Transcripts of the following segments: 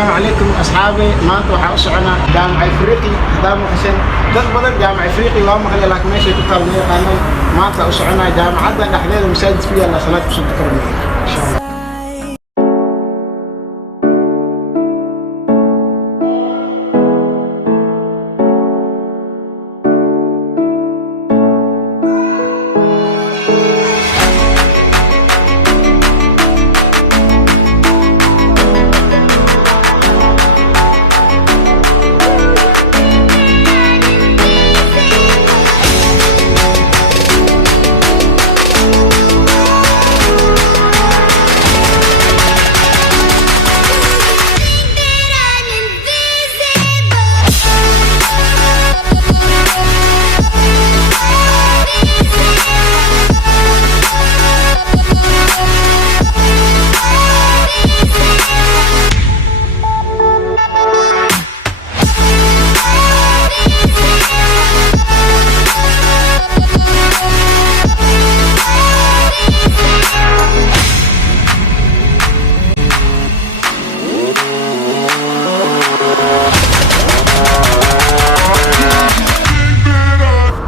السلام عليكم أصحابي ما أنتوا وصلنا جامع إفريقي دام حسين dad badan jaamac Afriqi waa maqlay laakiin meesha ku taal yaqaanay maanta u soconaa jaamacadda dhexdeeda masaajid ku yaala salaad ku soo tukanay insha Allah.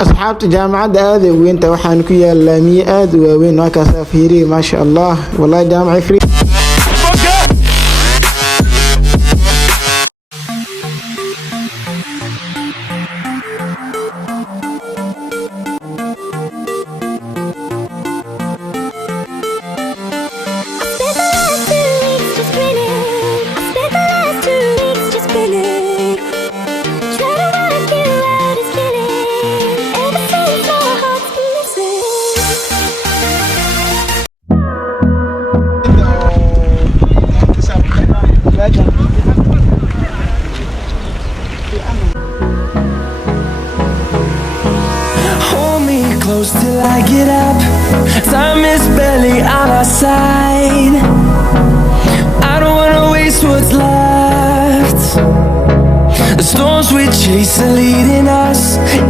أصحاب جامعة هذه وين توحنا كيا لامي آد وين هكذا فيري ما شاء الله والله جامعة فري. Hold me close till I get up. Time is barely on our side. I don't wanna waste what's left. The storms we chase are leading us,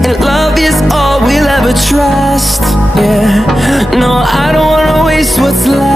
and love is all we'll ever trust. Yeah, no, I don't wanna waste what's left.